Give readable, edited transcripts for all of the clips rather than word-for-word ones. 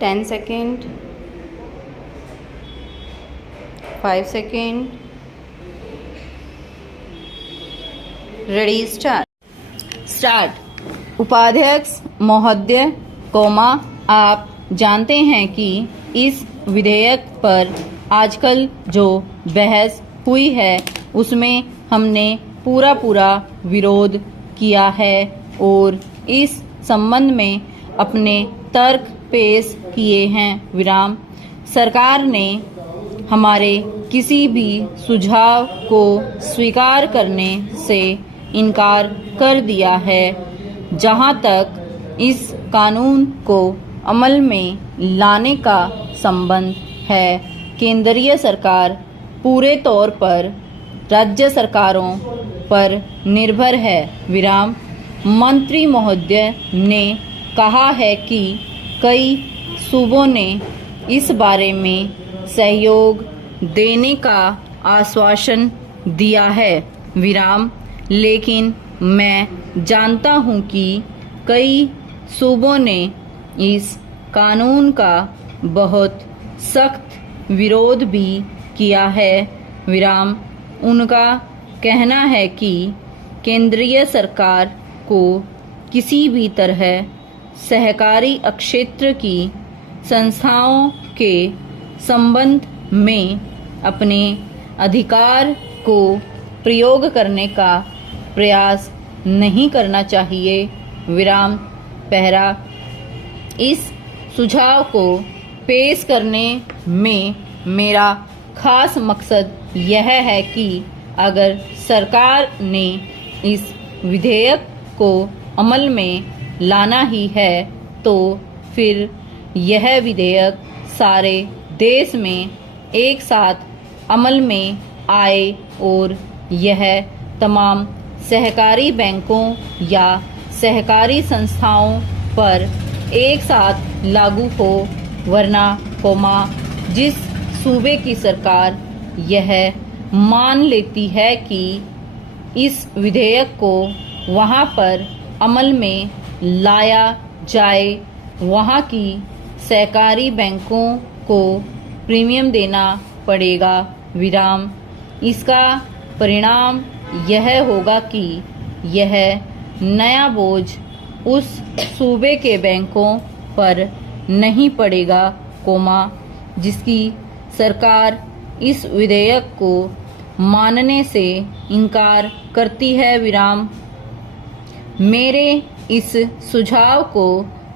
10 second, 5 second, ready, start. उपाध्यक्ष महोदय, आप जानते हैं कि इस विधेयक पर आजकल जो बहस हुई है उसमें हमने पूरा विरोध किया है और इस संबंध में अपने तर्क पेश किए हैं। सरकार ने हमारे किसी भी सुझाव को स्वीकार करने से इनकार कर दिया है। जहां तक इस कानून को अमल में लाने का संबंध है, केंद्रीय सरकार पूरे तौर पर राज्य सरकारों पर निर्भर है। मंत्री महोदय ने कहा है कि कई सूबों ने इस बारे में सहयोग देने का आश्वासन दिया है। लेकिन मैं जानता हूं कि कई सूबों ने इस कानून का बहुत सख्त विरोध भी किया है। उनका कहना है कि केंद्रीय सरकार को किसी भी तरह सहकारी क्षेत्र की संस्थाओं के संबंध में अपने अधिकार को प्रयोग करने का प्रयास नहीं करना चाहिए। पहला, इस सुझाव को पेश करने में मेरा खास मकसद यह है कि अगर सरकार ने इस विधेयक को अमल में लाना ही है तो फिर यह विधेयक सारे देश में एक साथ अमल में आए और यह तमाम सहकारी बैंकों या सहकारी संस्थाओं पर एक साथ लागू हो, वरना जिस सूबे की सरकार यह मान लेती है कि इस विधेयक को वहां पर अमल में लाया जाए, वहां की सहकारी बैंकों को प्रीमियम देना पड़ेगा। इसका परिणाम यह होगा कि यह नया बोझ उस सूबे के बैंकों पर नहीं पड़ेगा, जिसकी सरकार इस विधेयक को मानने से इनकार करती है। मेरे इस सुझाव को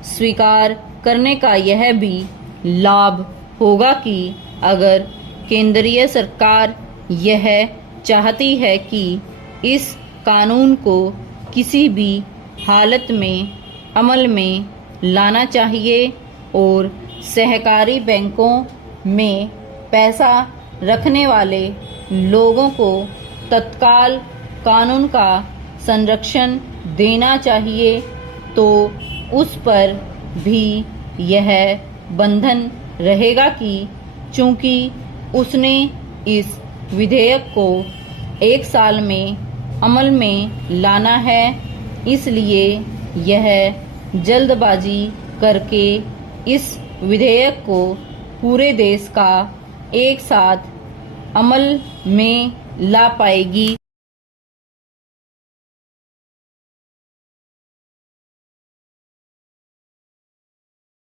स्वीकार करने का यह भी लाभ होगा कि अगर केंद्रीय सरकार यह चाहती है कि इस कानून को किसी भी हालत में अमल में लाना चाहिए और सहकारी बैंकों में पैसा रखने वाले लोगों को तत्काल कानून का संरक्षण देना चाहिए, तो उस पर भी यह बंधन रहेगा कि चूंकि उसने इस विधेयक को 1 साल में अमल में लाना है, इसलिए यह जल्दबाजी करके इस विधेयक को पूरे देश का एक साथ अमल में ला पाएगी।